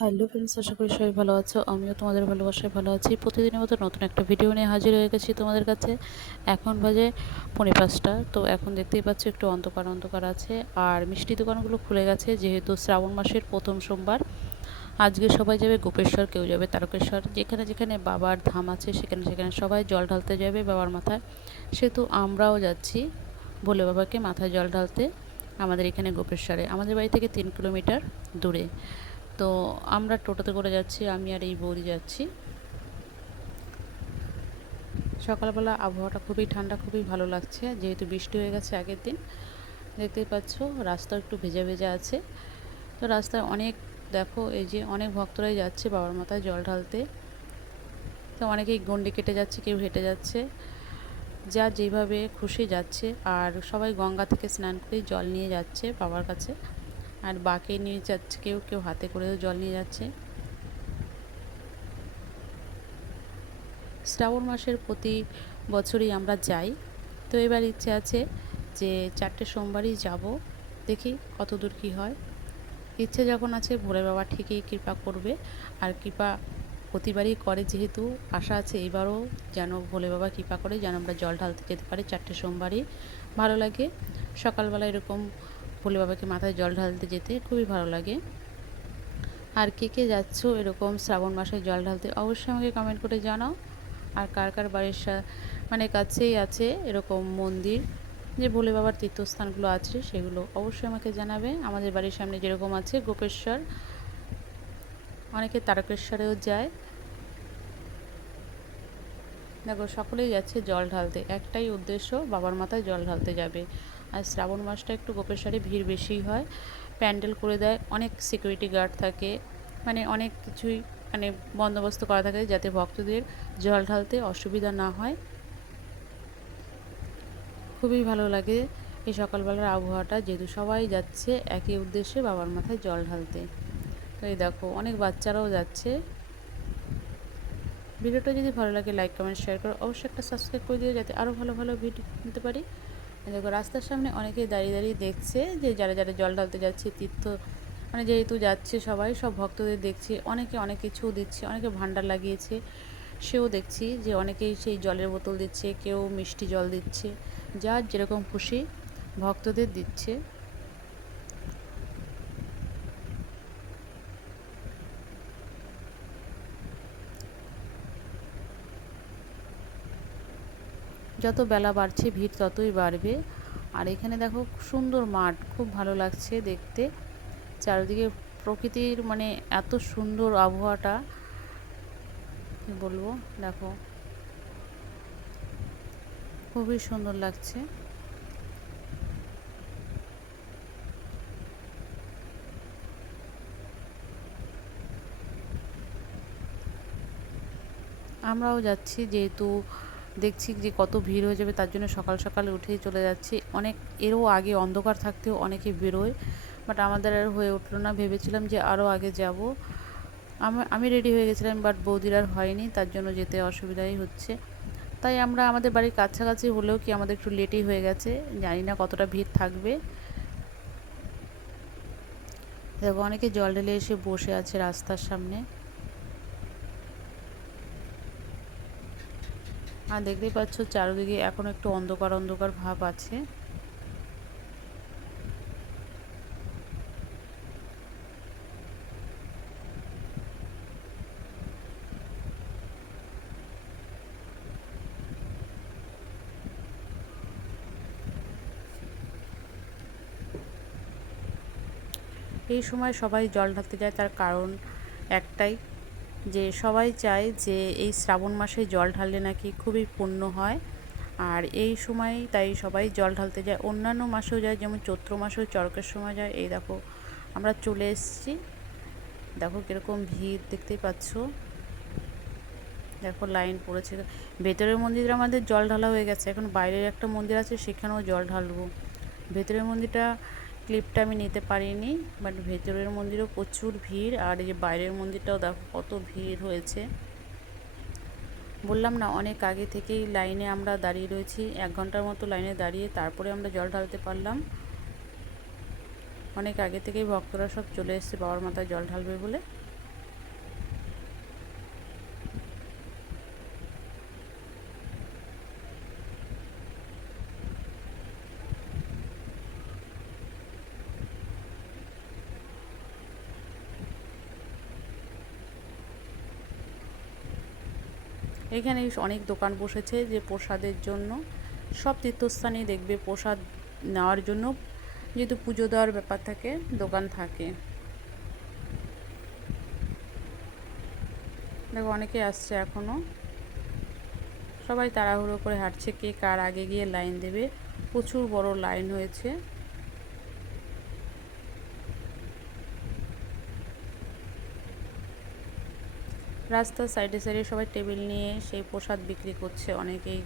Hello friends, আশা করি সবাই ভালো আছো। আমিও তোমাদের ভালোবাসায় ভালো আছি। প্রতিদিনের মতো নতুন একটা ভিডিও নিয়ে হাজির হয়ে গেছি তোমাদের কাছে। এখন বাজে 4:45। তো এখন দেখতেই পাচ্ছ একটু অন্ধকার অন্ধকার আছে, আর মিষ্টি দোকানগুলো খুলে গেছে যেহেতু শ্রাবণ মাসের প্রথম সোমবার। আজকে সবাই যাবে গোপেশ্বর, কেউ যাবে তারকেশ্বর, যেখানে যেখানে বাবার ধাম আছে সেখানে সেখানে সবাই জল ঢালতে যাবে বাবার মাথায়। সেহেতু আমরাও যাচ্ছি ভোলে বাবাকে মাথায় জল ঢালতে। আমাদের এখানে গোপেশ্বরে, আমাদের বাড়ি থেকে 3 কিলোমিটার দূরে। তো আমরা টোটোতে করে যাচ্ছি, আমি আর এই বৌদি যাচ্ছি। সকালবেলা আবহাওয়াটা খুবই ঠান্ডা, খুবই ভালো লাগছে যেহেতু বৃষ্টি হয়ে গেছে আগের দিন। দেখতেই পাচ্ছ রাস্তা একটু ভেজা ভেজা আছে। তো রাস্তায় অনেক, দেখো এই যে অনেক ভক্তরাই যাচ্ছে বাবার মাথায় জল ঢালতে। তো অনেকেই গন্ডি কেটে যাচ্ছে, কেউ হেঁটে যাচ্ছে, যা যেভাবে খুশি যাচ্ছে। আর সবাই গঙ্গা থেকে স্নান করে জল নিয়ে যাচ্ছে বাবার কাছে, আর বাঁকে নিয়ে যাচ্ছে, কেউ কেউ হাতে করেও জল নিয়ে যাচ্ছে। শ্রাবণ মাসের প্রতি বছরই আমরা যাই। তো এবার ইচ্ছে আছে যে 4টে সোমবারই যাব, দেখি কত দূর কী হয়। ইচ্ছে যখন আছে ভোলে বাবা ঠিকই কৃপা করবে, আর কৃপা প্রতিবারই করে যেহেতু আশা আছে এবারও যেন ভোলে বাবা কৃপা করে, যেন আমরা জল ঢালতে যেতে পারি 4টে সোমবারই। ভালো লাগে সকালবেলা এরকম ভোলে বাবাকে মাথায় জল ঢালতে যেতে, খুবই ভালো লাগে। আর কে কে যাচ্ছ এরকম শ্রাবণ মাসে জল ঢালতে অবশ্যই আমাকে কমেন্ট করে জানাও। আর কার কার বাড়ির মানে কাছেই আছে এরকম মন্দির, যে ভোলে বাবার তীর্থস্থানগুলো আছে সেগুলো অবশ্যই আমাকে জানাবে। আমাদের বাড়ির সামনে যেরকম আছে গোপেশ্বর, অনেকে তারকেশ্বরেও যায়। দেখো সকলেই যাচ্ছে জল ঢালতে, একটাই উদ্দেশ্য বাবার মাথায় জল ঢালতে যাবে। আর শ্রাবণ মাসটা একটু গোপেশ্বরে ভিড় বেশি হয়, প্যান্ডেল করে দেয়, অনেক সিকিউরিটি গার্ড থাকে, মানে অনেক কিছুই মানে বন্দোবস্ত করা থাকে যাতে ভক্তদের জল ঢালতে অসুবিধা না হয়। খুবই ভালো লাগে এই সকালবেলার আবহাওয়াটা, যেহেতু সবাই যাচ্ছে একই উদ্দেশ্যে বাবার মাথায় জল ঢালতে। তো এই দেখো অনেক বাচ্চারাও যাচ্ছে। ভিডিওটা যদি ভালো লাগে লাইক কমেন্ট শেয়ার করো, অবশ্যই একটা সাবস্ক্রাইব করে দিও যাতে আরও ভালো ভালো ভিডিও নিতে পারি। দেখো রাস্তার সামনে অনেকেই দাঁড়িয়ে দাঁড়িয়ে দেখছে, যে যারা যারা জল ঢালতে যাচ্ছে তীর্থ, মানে যেহেতু যাচ্ছে সবাই, সব ভক্তদের দেখছে, অনেকে অনেক কিছুও দিচ্ছে, অনেকে ভান্ডার লাগিয়েছে সেও দেখছি, যে অনেকেই সেই জলের বোতল দিচ্ছে, কেউ মিষ্টি জল দিচ্ছে, যার যেরকম খুশি ভক্তদের দিচ্ছে। যত বেলা বাড়ছে ভিড় ততই বাড়বে। আর এখানে দেখো সুন্দর মাঠ, খুব ভালো লাগছে দেখতে, চারিদিকে প্রকৃতির মানে এত সুন্দর আবহাওয়াটা, কি বলবো। দেখো খুবই সুন্দর লাগছে। আমরাও যাচ্ছি যেহেতু দেখছি যে কত ভিড় হয়ে যাবে, তার জন্য সকাল সকাল উঠেই চলে যাচ্ছি। অনেক এরও আগে অন্ধকার থাকতেও অনেকে বেরোয়, বাট আমাদের আর হয়ে উঠলো না, ভেবেছিলাম যে আরও আগে যাব। আমি রেডি হয়ে গেছিলাম, বাট বৌদির আর হয়নি, তার জন্য যেতে অসুবিধাই হচ্ছে। তাই আমরা আমাদের বাড়ির কাছাকাছি হলেও কি আমাদের একটু লেটই হয়ে গেছে, জানি না কতটা ভিড় থাকবে। দেখো অনেকে জল ঢেলে এসে বসে আছে রাস্তার সামনে। আর দেখতেই পাচ্ছ চারিদিকে এখন একটু অন্ধকার অন্ধকার ভাব আছে। এই সময় সবাই জল ঢালতে যায়, তার কারণ একটাই, যে সবাই চায় যে এই শ্রাবণ মাসে জল ঢাললে নাকি খুবই পুণ্য হয়। আর এই সময় তাই সবাই জল ঢালতে যায়, অন্যান্য মাসেও যায়, যেমন চৈত্র মাসেও চড়কের সময় যায়। এই দেখো আমরা চলে এসেছি, দেখো কীরকম ভিড় দেখতেই পাচ্ছ। দেখো লাইন পড়েছে, ভেতরের মন্দিরে আমাদের জল ঢালা হয়ে গেছে, এখন বাইরের একটা মন্দির আছে সেখানেও জল ঢালবো। ভেতরের মন্দিরটা ক্লিপটা আমি নিতে পারিনি, বাট ভেতরের মন্দিরেও প্রচুর ভিড়। আর এই যে বাইরের মন্দিরটাও দেখো কত ভিড় হয়েছে। বললাম না অনেক আগে থেকেই লাইনে আমরা দাঁড়িয়ে রয়েছি, 1 ঘন্টার মতো লাইনে দাঁড়িয়ে তারপরে আমরা জল ঢালতে পারলাম। অনেক আগে থেকেই ভক্তরা সব চলে এসেছে বাবার মাথায় জল ঢালবে বলে। এখানে অনেক দোকান বসেছে যে প্রসাদের জন্য। সব তীর্থস্থানেই দেখবে প্রসাদ নেওয়ার জন্য, যেহেতু পুজো দেওয়ার ব্যাপার থাকে, দোকান থাকে। দেখো অনেকে আসছে এখনও, সবাই তাড়াহুড়ো করে হাঁটছে, কে কার আগে গিয়ে লাইন দেবে। প্রচুর বড় লাইন হয়েছে। রাস্তার সাইডে সাইডে সবাই টেবিল নিয়ে সেই প্রসাদ বিক্রি করছে অনেকেই।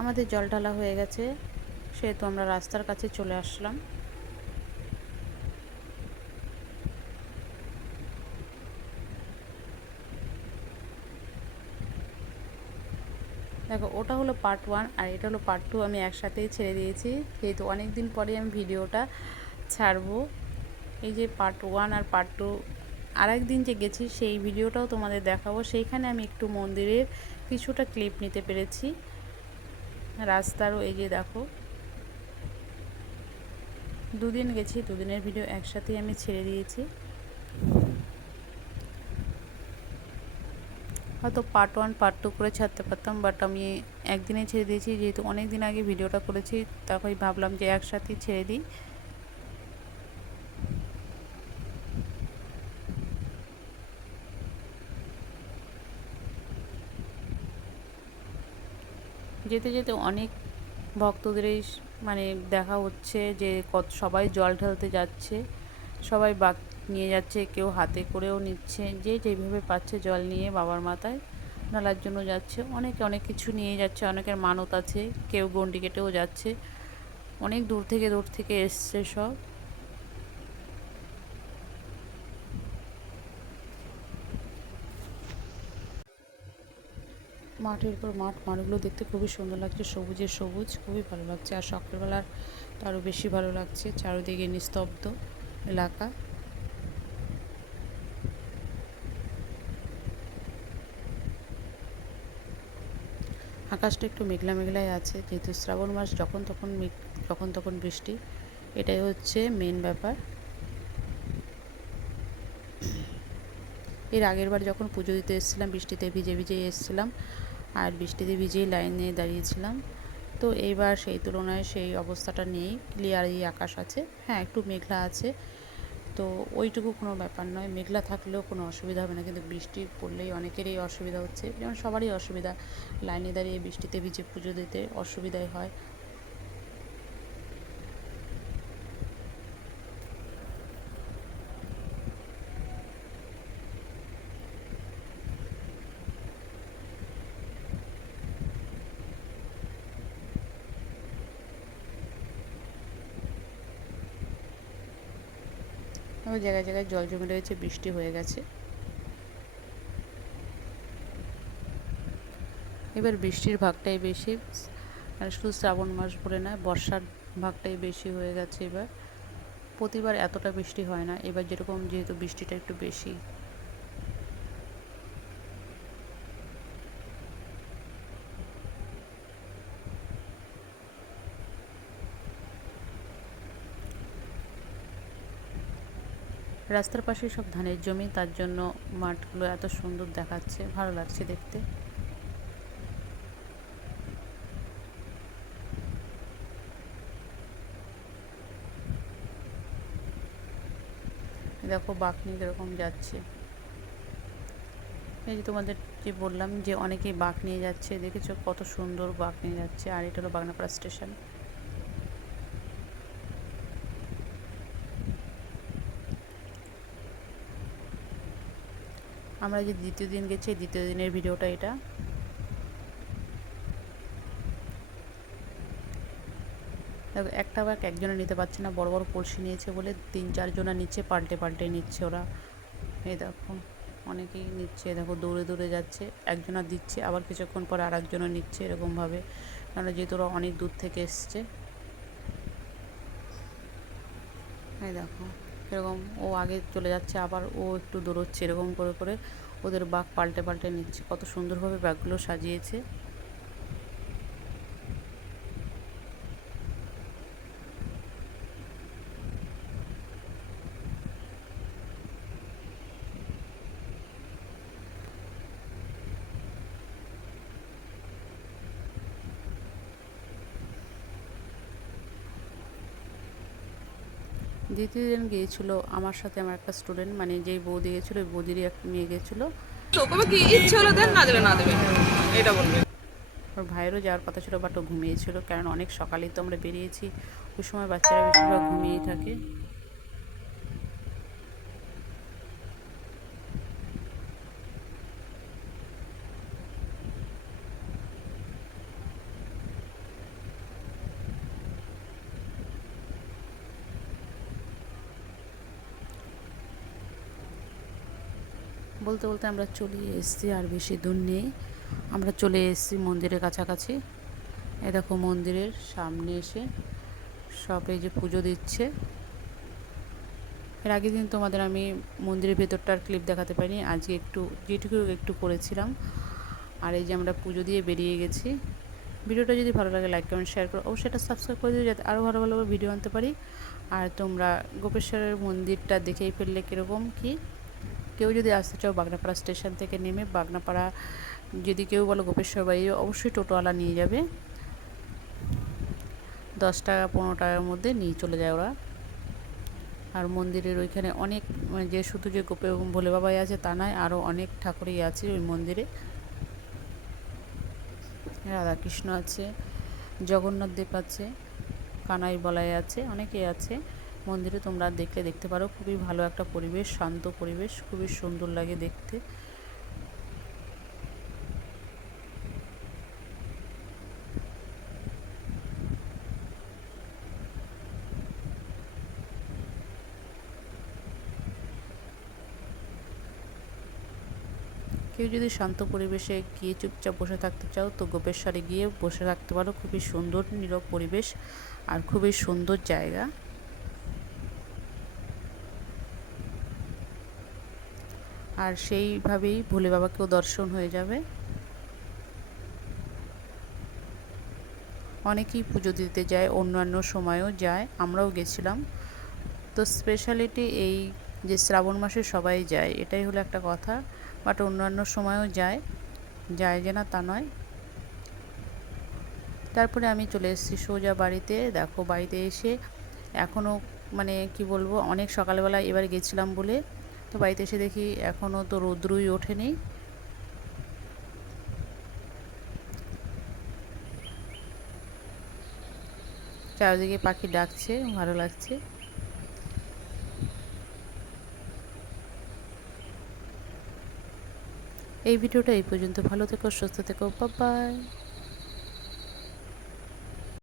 আমাদের জল ঢালা হয়ে গেছে, সেহেতু আমরা রাস্তার কাছে চলে আসলাম। দেখো ওটা হলো পার্ট 1 আর এটা হলো পার্ট 2, আমি একসাথেই ছেড়ে দিয়েছি, যেহেতু অনেক দিন পরে আমি ভিডিওটা ছাড়বো। এই যে পার্ট 1 আর পার্ট 2, আরেক দিন যে গেছি সেই ভিডিওটাও তোমাদের দেখাবো। সেইখানে আমি একটু মন্দিরের কিছুটা ক্লিপ নিতে পেরেছি, রাস্তারও। এই যে দেখো, দুদিন গেছি, দুদিনের ভিডিও একসাথেই আমি ছেড়ে দিয়েছি। হয়তো পার্ট 1 পার্ট 2 করে ছাড়তে পারতাম, বাট আমি একদিনে ছেড়ে দিয়েছি, যেহেতু অনেক দিন আগে ভিডিওটা করেছি, তখনই ভাবলাম যে একসাথেই ছেড়ে দিই। যেতে যেতে অনেক ভক্তদেরই মানে দেখা হচ্ছে যে সবাই জল ঢালতে যাচ্ছে, সবাই বাঁক নিয়ে যাচ্ছে, কেউ হাতে করেও নিচ্ছে, যে যেভাবে পাচ্ছে জল নিয়ে বাবার মাথায় ঢালার জন্য যাচ্ছে। অনেকে অনেক কিছু নিয়ে যাচ্ছে, অনেকের মানত আছে, কেউ গন্ডি কেটেও যাচ্ছে, অনেক দূর থেকে এসছে সব। মাঠের পর মাঠ, মাঠগুলো দেখতে খুবই সুন্দর লাগছে, সবুজের সবুজ, খুবই ভালো লাগছে। আর সকালবেলার তো আরও বেশি ভালো লাগছে, চারিদিকে নিস্তব্ধ এলাকা। আকাশটা একটু মেঘলা মেঘলাই আছে, যেহেতু শ্রাবণ মাস, যখন তখন মেঘ, যখন তখন বৃষ্টি, এটাই হচ্ছে মেন ব্যাপার। এর আগের বার যখন পুজো দিতে এসেছিলাম, বৃষ্টিতে ভিজে ভিজে এসেছিলাম, আর বৃষ্টিতে ভিজেই লাইনে দাঁড়িয়েছিলাম। তো এইবার সেই তুলনায় সেই অবস্থাটা নেই, ক্লিয়ারই আকাশ আছে। হ্যাঁ, একটু মেঘলা আছে, তো ওইটুকু কোনো ব্যাপার নয়, মেঘলা থাকলেও কোনো অসুবিধা হবে না। কিন্তু বৃষ্টি পড়লেই অনেকেরই অসুবিধা হচ্ছে, যেমন সবারই অসুবিধা, লাইনে দাঁড়িয়ে বৃষ্টিতে ভিজে পুজো দিতে অসুবিধাই হয়। ওই জায়গায় জায়গায় জল জমে রয়েছে, বৃষ্টি হয়ে গেছে। এবার বৃষ্টির ভাগটাই বেশি, আর শুধু শ্রাবণ মাস বলে নয়, বর্ষার ভাগটাই বেশি হয়ে গেছে এবার। প্রতিবার এতটা বৃষ্টি হয় না, এবার যেরকম, যেহেতু বৃষ্টিটা একটু বেশি। রাস্তার পাশে সব ধানের জমি, তার জন্য মাঠগুলো এত সুন্দর দেখাচ্ছে, ভালো লাগছে দেখতে। দেখো বাঁক নিয়ে কীরকম যাচ্ছে। এই যে তোমাদের যে বললাম যে অনেকেই বাঁক নিয়ে যাচ্ছে, দেখেছো কত সুন্দর বাঁক নিয়ে যাচ্ছে। আর এটা হলো বাগনাপাড়া স্টেশন। আমরা যে দ্বিতীয় দিন গেছি, দ্বিতীয় দিনের ভিডিওটা এটা। দেখো একটা বাঁক একজনে নিতে পারছে না, বড় বড় কলসি নিয়েছে বলে 3-4 জনা নিচ্ছে, পাল্টে পাল্টে নিচ্ছে ওরা। এই দেখো অনেকেই নিচ্ছে, দেখো দৌড়ে দৌড়ে যাচ্ছে, একজনা দিচ্ছে, আবার কিছুক্ষণ পর আর একজনও নিচ্ছে, এরকমভাবে। কারণ যেহেতু ওরা অনেক দূর থেকে এসছে। এই দেখো সেরকম ও আগে চলে যাচ্ছে, আবার ও একটু দৌড়চ্ছে, এরকম করে করে ওদের বাঘ পাল্টে পাল্টে নিচ্ছে। কত সুন্দরভাবে ব্যাগগুলো সাজিয়েছে। দ্বিতীয় দিন গিয়েছিল আমার সাথে আমার একটা স্টুডেন্ট, মানে যেই বৌদি গেছিলো ওই বৌদিরই একটা মেয়ে গেছিলো। কি ইচ্ছে হলো দেন, না দেবে না দেবে এটা বলবে। ওর ভাইয়েরও যাওয়ার কথা ছিল, বাট ও ঘুমিয়েছিল, কারণ অনেক সকালেই তো আমরা বেরিয়েছি, ওই সময় বাচ্চারা বেশিরভাগ ঘুমিয়েই থাকে। বলতে বলতে আমরা চলে এসেছি, আর বেশি দূর নেই, আমরা চলে এসেছি মন্দিরের কাছাকাছি। এই দেখো মন্দিরের সামনে এসে সব এই যে পুজো দিচ্ছে। এর আগের দিন তোমাদের আমি মন্দিরের ভেতরটার ক্লিপ দেখাতে পারিনি, আজকে একটু যেটুকু একটু করেছিলাম। আর এই যে আমরা পুজো দিয়ে বেরিয়ে গেছি। ভিডিওটা যদি ভালো লাগে লাইক কমেন্ট শেয়ার করো, অবশ্যই এটা সাবস্ক্রাইব করে দিও যাতে আরও ভালো ভালো ভিডিও আনতে পারি। আর তোমরা গোপেশ্বরের মন্দিরটা দেখেই ফেললে কীরকম কী। কেউ যদি আসতে চাও বাগনাপাড়া স্টেশন থেকে নেমে বাগনাপাড়া যদি কেউ বলো গোপেশ্বর বাড়ি, অবশ্যই টোটোওয়ালা নিয়ে যাবে। 10 টাকা 15 টাকার মধ্যে নিয়ে চলে যায় ওরা। আর মন্দিরের ওইখানে অনেক, মানে যে শুধু যে ভোলে বাবাই আছে তা নয়, আরও অনেক ঠাকুরই আছে ওই মন্দিরে। রাধাকৃষ্ণ আছে, জগন্নাথ দেব আছে, কানাই বলাই আছে, অনেকেই আছে মন্দিরে। তোমরা দেখলে দেখতে পারো, খুবই ভালো একটা পরিবেশ, শান্ত পরিবেশ, খুবই সুন্দর লাগে দেখতে। কেউ যদি শান্ত পরিবেশে গিয়ে চুপচাপ বসে থাকতে চাও তো গোপেশ্বরে গিয়ে বসে থাকতে পারো। খুবই সুন্দর নীরব পরিবেশ আর খুবই সুন্দর জায়গা। আর সেইভাবেই ভোলে বাবাকেও দর্শন হয়ে যাবে। অনেকেই পুজো দিতে যায়, অন্যান্য সময়ও যায়, আমরাও গেছিলাম। তো স্পেশালিটি এই যে শ্রাবণ মাসে সবাই যায়, এটাই হলো একটা কথা। বাট অন্যান্য সময়ও যায়, যায় যে না তা নয়। তারপরে আমি চলে এসেছি সোজা বাড়িতে। দেখো বাড়িতে এসে এখনও, মানে কি বলবো, অনেক সকালবেলা এবার গেছিলাম বলে, তো বাড়িতে এসে দেখি এখনও তো রোদ্রুই ওঠেনি। চারিদিকে পাখি ডাকছে, ভালো লাগছে। এই ভিডিওটা এই পর্যন্ত, ভালো থেকো, সুস্থ থেকো, বাই বাই।